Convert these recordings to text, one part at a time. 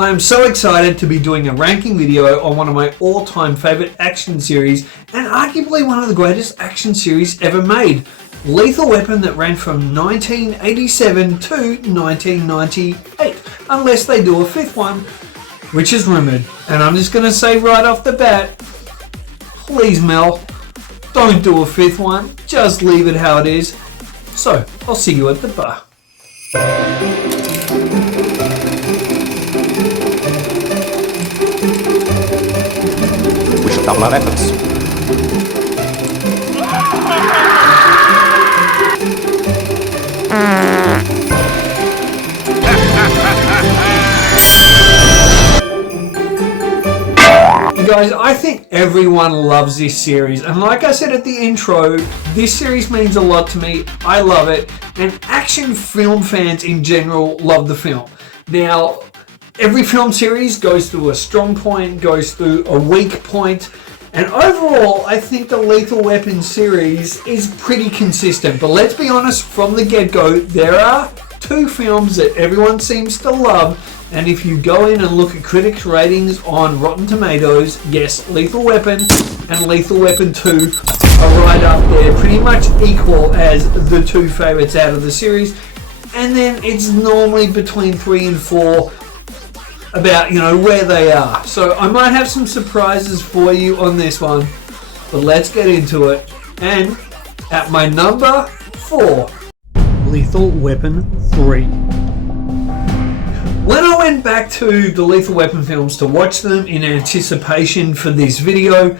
I am so excited to be doing a ranking video on one of my all-time favorite action series and arguably one of the greatest action series ever made, Lethal Weapon, that ran from 1987 to 1998, unless they do a fifth one, which is rumoured. And I'm just going to say right off the bat, please Mel, don't do a fifth one, just leave it how it is. So, I'll see you at the bar. We shall talk about weapons. You guys, I think everyone loves this series, and like I said at the intro, this series means a lot to me. I love it, and action film fans in general love the film. Now, every film series goes through a strong point, goes through a weak point, and overall, I think the Lethal Weapon series is pretty consistent. But let's be honest, from the get-go, there are two films that everyone seems to love. And if you go in and look at critics' ratings on Rotten Tomatoes, yes, Lethal Weapon and Lethal Weapon 2 are right up there, pretty much equal as the two favourites out of the series. And then it's normally between 3 and 4 about, where they are. So I might have some surprises for you on this one, but let's get into it. And at my number 4, Lethal Weapon 3. When I went back to the Lethal Weapon films to watch them in anticipation for this video,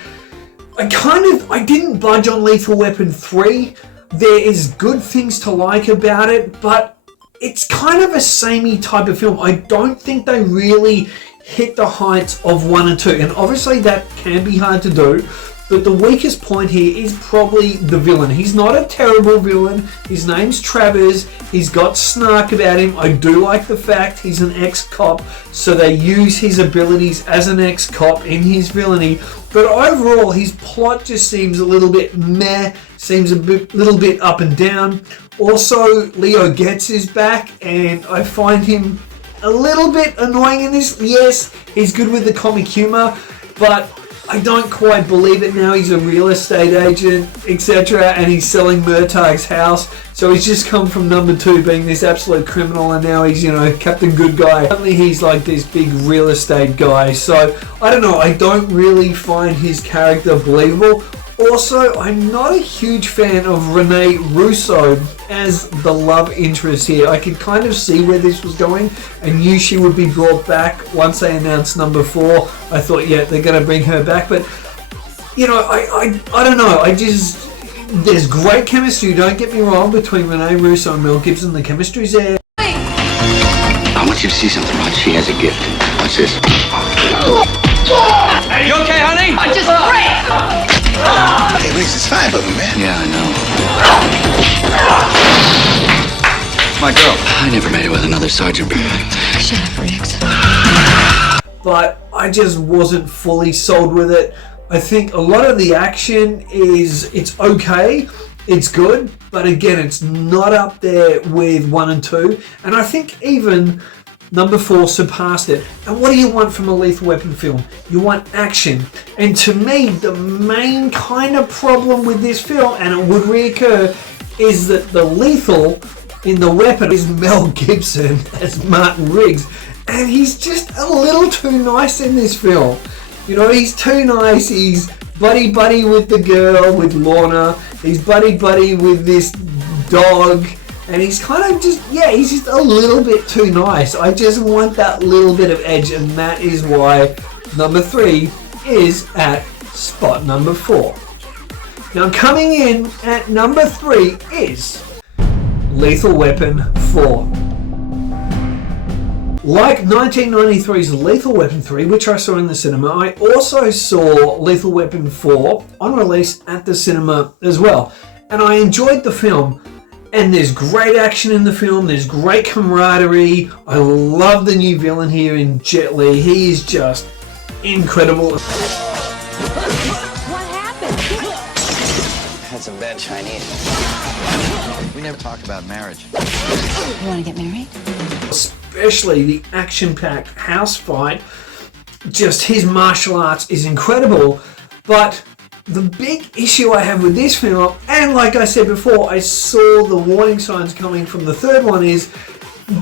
I didn't budge on Lethal Weapon 3. There is good things to like about it, but it's kind of a samey type of film. I don't think they really hit the heights of 1 and 2, and obviously that can be hard to do. But the weakest point here is probably the villain. He's not a terrible villain. His name's Travers. He's got snark about him. I do like the fact he's an ex-cop, so they use his abilities as an ex-cop in his villainy. But overall, his plot just seems a little bit meh, seems little bit up and down. Also, Leo Getz is back, and I find him a little bit annoying in this. Yes, he's good with the comic humor, but I don't quite believe it now. He's a real estate agent, etc., and he's selling Murtag's house. So he's just come from number 2 being this absolute criminal, and now he's, Captain Good Guy. Apparently he's like this big real estate guy. So, I don't know, I don't really find his character believable. Also, I'm not a huge fan of Rene Russo as the love interest here. I could kind of see where this was going. I knew she would be brought back once they announced number 4. I thought, yeah, they're going to bring her back. But, I don't know. There's great chemistry, don't get me wrong, between Rene Russo and Mel Gibson. The chemistry's there. I want you to see something, Rod. She has a gift. Watch this. Hey, you okay, honey? I just ran! Hey, Riggs, it's 5 of them, man. Yeah, I know. My girl. I never made it with another sergeant. Shut up, Riggs. But I just wasn't fully sold with it. I think a lot of the action it's okay, it's good, but again, it's not up there with 1 and 2. And I think even number 4 surpassed it. And what do you want from a Lethal Weapon film? You want action. And to me, the main kind of problem with this film, and it would reoccur, is that the lethal in the weapon is Mel Gibson as Martin Riggs. And he's just a little too nice in this film. He's too nice. He's buddy-buddy with the girl, with Lorna. He's buddy-buddy with this dog. And he's kind of he's just a little bit too nice. I just want that little bit of edge, and that is why number 3 is at spot number 4. Now coming in at number 3 is Lethal Weapon 4. Like 1993's Lethal Weapon 3, which I saw in the cinema, I also saw Lethal Weapon 4 on release at the cinema as well. And I enjoyed the film. And there's great action in the film, there's great camaraderie. I love the new villain here in Jet Li. He is just incredible. What happened? Had some bad Chinese. We never talked about marriage. You want to get married? especially the action-packed house fight. Just his martial arts is incredible. But the big issue I have with this film, and like I said before, I saw the warning signs coming from the third one, is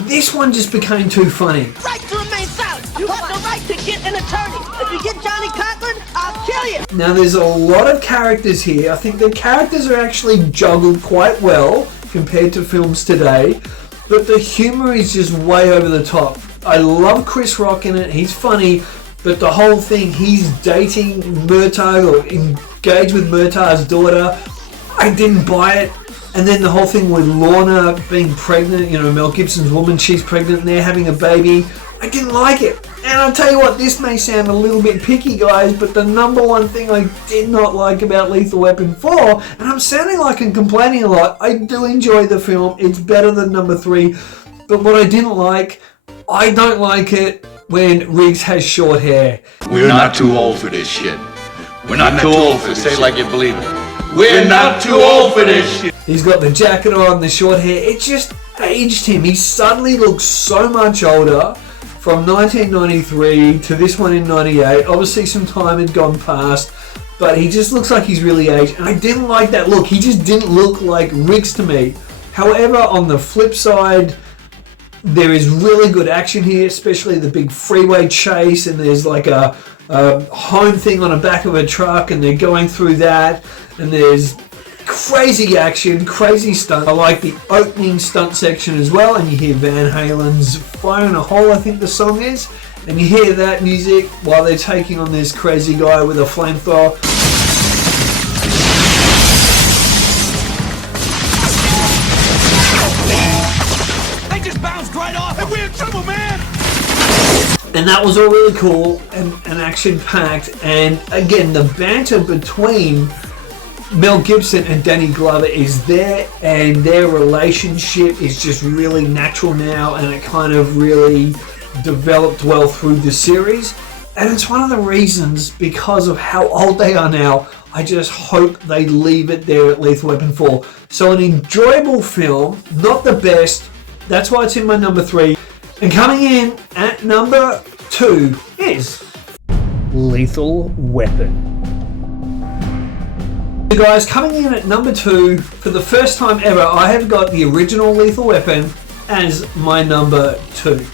this one just became too funny. Right to remain silent. You have the right to get an attorney. If you get Johnny Cochran, I'll kill you. Now there's a lot of characters here. I think the characters are actually juggled quite well compared to films today, but the humor is just way over the top. I love Chris Rock in it. He's funny. But the whole thing, he's dating Murtaugh or engaged with Murtaugh's daughter, I didn't buy it. And then the whole thing with Lorna being pregnant, you know, Mel Gibson's woman, she's pregnant and they're having a baby, I didn't like it. And I'll tell you what, this may sound a little bit picky, guys, but the number one thing I did not like about Lethal Weapon 4, and I'm sounding like I'm complaining a lot, I do enjoy the film, it's better than number 3, but what I didn't like, I don't like it when Riggs has short hair. We're not too old for this shit. We're not too old for this shit. Say like you believe it. We're not too old for this shit. He's got the jacket on, the short hair. It just aged him. He suddenly looks so much older from 1993 to this one in 98. Obviously some time had gone past, but he just looks like he's really aged. And I didn't like that look. He just didn't look like Riggs to me. However, on the flip side, there is really good action here, especially the big freeway chase, and there's like a home thing on the back of a truck and they're going through that, and there's crazy action, crazy stunt. I like the opening stunt section as well, and you hear Van Halen's Fire in a Hole, I think the song is, and you hear that music while they're taking on this crazy guy with a flamethrower. And that was all really cool and action-packed. And again, the banter between Mel Gibson and Danny Glover is there, and their relationship is just really natural now, and it kind of really developed well through the series. And it's one of the reasons, because of how old they are now, I just hope they leave it there at Lethal Weapon 4. So an enjoyable film, not the best. That's why it's in my number 3. And coming in at number 2 is Lethal Weapon. So guys, coming in at number 2, for the first time ever, I have got the original Lethal Weapon as my number 2.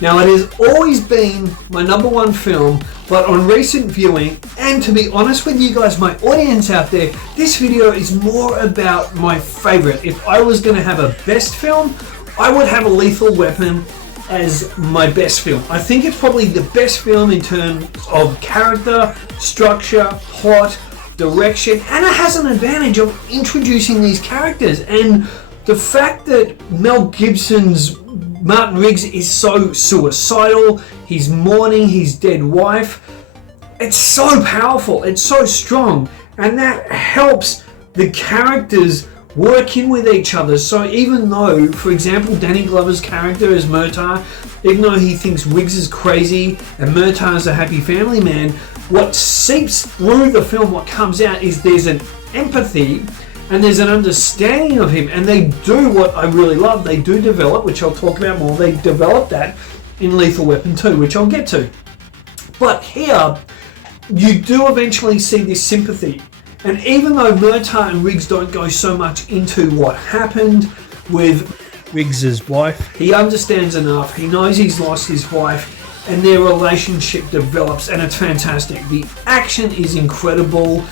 Now, it has always been my number 1 film, but on recent viewing, and to be honest with you guys, my audience out there, this video is more about my favorite. If I was going to have a best film, I would have a Lethal Weapon as my best film. I think it's probably the best film in terms of character, structure, plot, direction, and it has an advantage of introducing these characters. And the fact that Mel Gibson's Martin Riggs is so suicidal, he's mourning his dead wife, it's so powerful, it's so strong, and that helps the characters work in with each other. So even though, for example, Danny Glover's character is Murtaugh, even though he thinks Riggs is crazy and Murtaugh is a happy family man, what seeps through the film, what comes out, is there's an empathy and there's an understanding of him, and they do what I really love. They do develop, which I'll talk about more, they develop that in Lethal Weapon 2, which I'll get to. But here, you do eventually see this sympathy. And even though Murtaugh and Riggs don't go so much into what happened with Riggs's wife, he understands enough, he knows he's lost his wife, and their relationship develops, and it's fantastic. The action is incredible.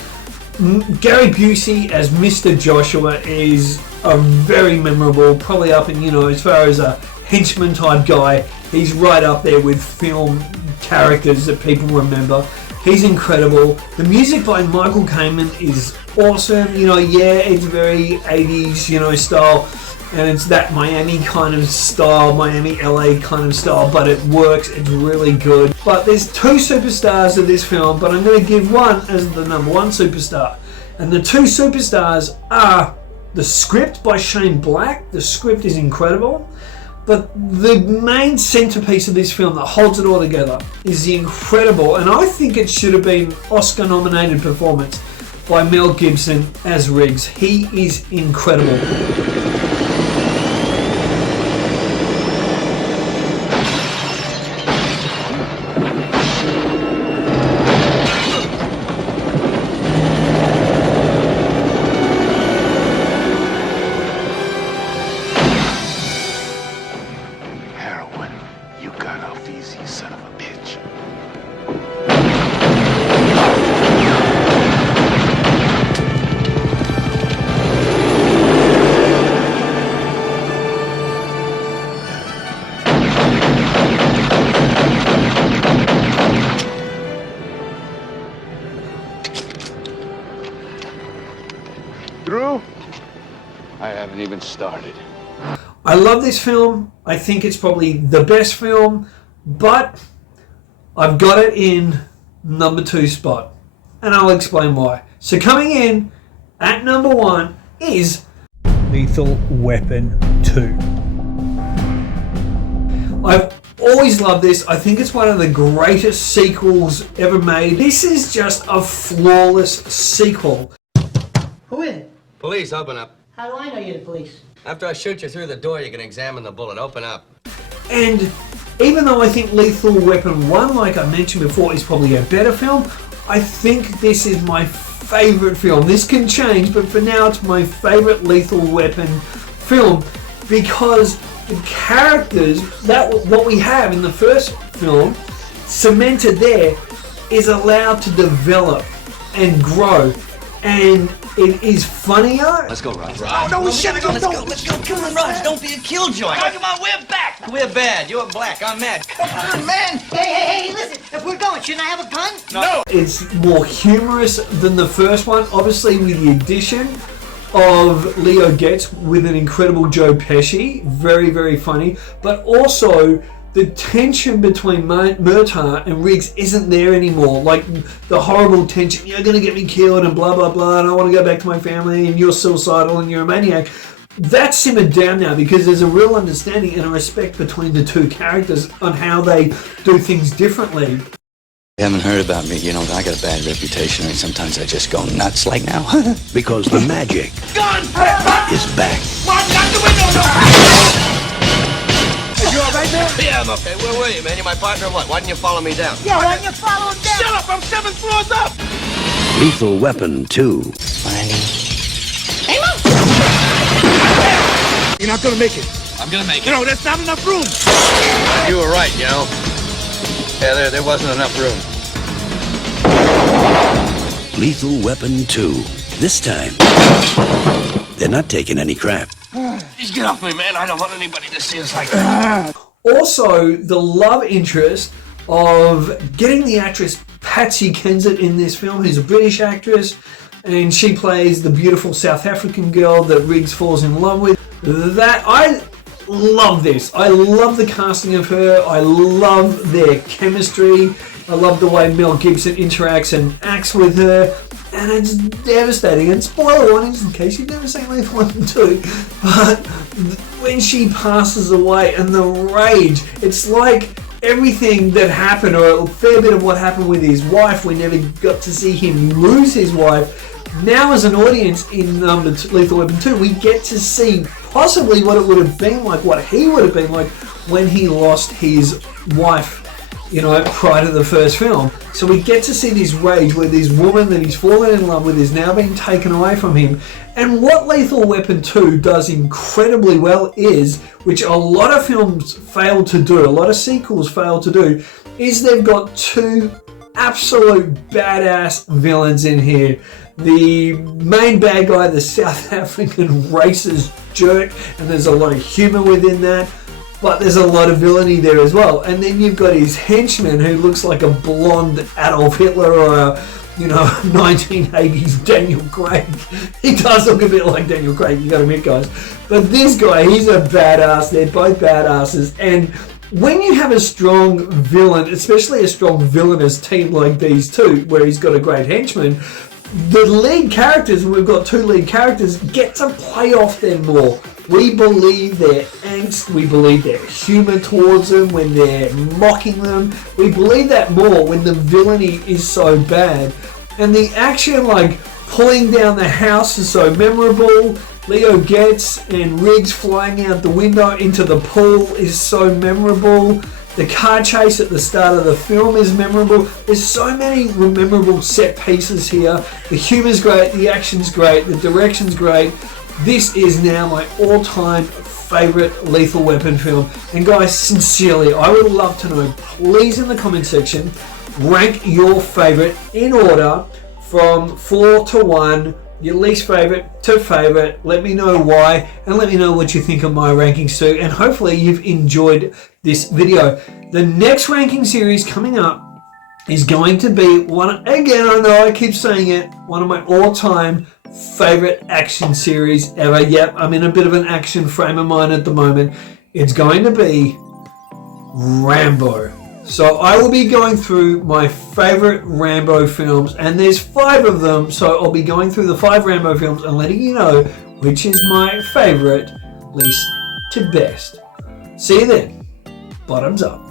Gary Busey as Mr. Joshua is a very memorable, probably up in, as far as a henchman type guy, he's right up there with film characters that people remember. He's incredible. The music by Michael Kamen is awesome. It's very 80s, style, and it's that Miami kind of style, Miami, LA kind of style, but it works. It's really good. But there's 2 superstars of this film, but I'm going to give one as the number 1 superstar. And the 2 superstars are the script by Shane Black. The script is incredible. But the main centerpiece of this film that holds it all together is the incredible, and I think it should have been Oscar-nominated performance by Mel Gibson as Riggs. He is incredible. off easy, son of a bitch. Through? I haven't even started. I love this film. I think it's probably the best film, but I've got it in number 2 spot, and I'll explain why. So coming in at number 1 is Lethal Weapon 2. I've always loved this. I think it's one of the greatest sequels ever made. This is just a flawless sequel. Who is it? Police, open up. How do I know you're the police? After I shoot you through the door, you can examine the bullet. Open up. And even though I think Lethal Weapon 1, like I mentioned before, is probably a better film, I think this is my favourite film. This can change, but for now it's my favourite Lethal Weapon film because the characters, that what we have in the first film, cemented there, is allowed to develop and grow. And it is funnier. Let's go, Raj. Oh, no, shit, let's go. Come on, Raj, don't be a killjoy. Come on, we're back. We're bad. You're black. I'm mad. Come on, man. Hey, listen, if we're going, shouldn't I have a gun? No. It's more humorous than the first one, obviously with the addition of Leo Getz with an incredible Joe Pesci. Very, very funny. But also, the tension between Murtaugh and Riggs isn't there anymore. Like, the horrible tension, you're going to get me killed and blah, blah, blah, and I want to go back to my family and you're suicidal and you're a maniac. That's simmered down now because there's a real understanding and a respect between the two characters on how they do things differently. You haven't heard about me, you know, I got a bad reputation and sometimes I just go nuts like now. Because the magic Gun! is back. Run, out the window, no! You all right there? Yeah, I'm okay. Where were you, man? You're my partner or what? Why didn't you follow me down? Yeah, why don't you follow him down? Shut up! I'm 7 floors up! Lethal Weapon 2. You're not gonna make it. I'm gonna make it. You know, there's not enough room. You were right, you know. Yeah, there wasn't enough room. Lethal Weapon 2. This time, they're not taking any crap. Just get off me, man. I don't want anybody to see us like that. Also, the love interest of getting the actress Patsy Kensit in this film, who's a British actress, and she plays the beautiful South African girl that Riggs falls in love with. That I love this. I love the casting of her. I love their chemistry. I love the way Mel Gibson interacts and acts with her. And it's devastating. And spoiler warnings in case you've never seen Lethal Weapon 2. But when she passes away and the rage, it's like everything that happened, or a fair bit of what happened with his wife, we never got to see him lose his wife. Now as an audience in Lethal Weapon 2, we get to see possibly what it would have been like, what he would have been like when he lost his wife, you know, prior to the first film. So we get to see this rage where this woman that he's fallen in love with is now being taken away from him. And what Lethal Weapon 2 does incredibly well is, which a lot of films fail to do, a lot of sequels fail to do, is they've got two absolute badass villains in here. The main bad guy, the South African racist jerk, and there's a lot of humour within that, but there's a lot of villainy there as well. And then you've got his henchman who looks like a blonde Adolf Hitler or a, you know, 1980s Daniel Craig. He does look a bit like Daniel Craig, you gotta admit, guys. But this guy, he's a badass. They're both badasses. And when you have a strong villain, especially a strong villainous team like these two, where he's got a great henchman, the lead characters, we've got two lead characters, get to play off them more. We believe their angst, we believe their humour towards them when they're mocking them. We believe that more when the villainy is so bad. And the action, like pulling down the house, is so memorable. Leo Getz and Riggs flying out the window into the pool is so memorable. The car chase at the start of the film is memorable. There's so many memorable set pieces here. The humour's great, the action's great, the direction's great. This is now my all-time favorite Lethal Weapon film. And guys, sincerely, I would love to know, please in the comment section, rank your favorite in order from 4 to 1, your least favorite to favorite. Let me know why, and let me know what you think of my rankings too. And hopefully you've enjoyed this video. The next ranking series coming up is going to be one, again, I know I keep saying it, one of my all-time favorite action series ever. Yep, I'm in a bit of an action frame of mind at the moment. It's going to be Rambo. So I will be going through my favorite Rambo films, and there's 5 of them, so I'll be going through the 5 Rambo films and letting you know which is my favorite, least to best. See you then. Bottoms up.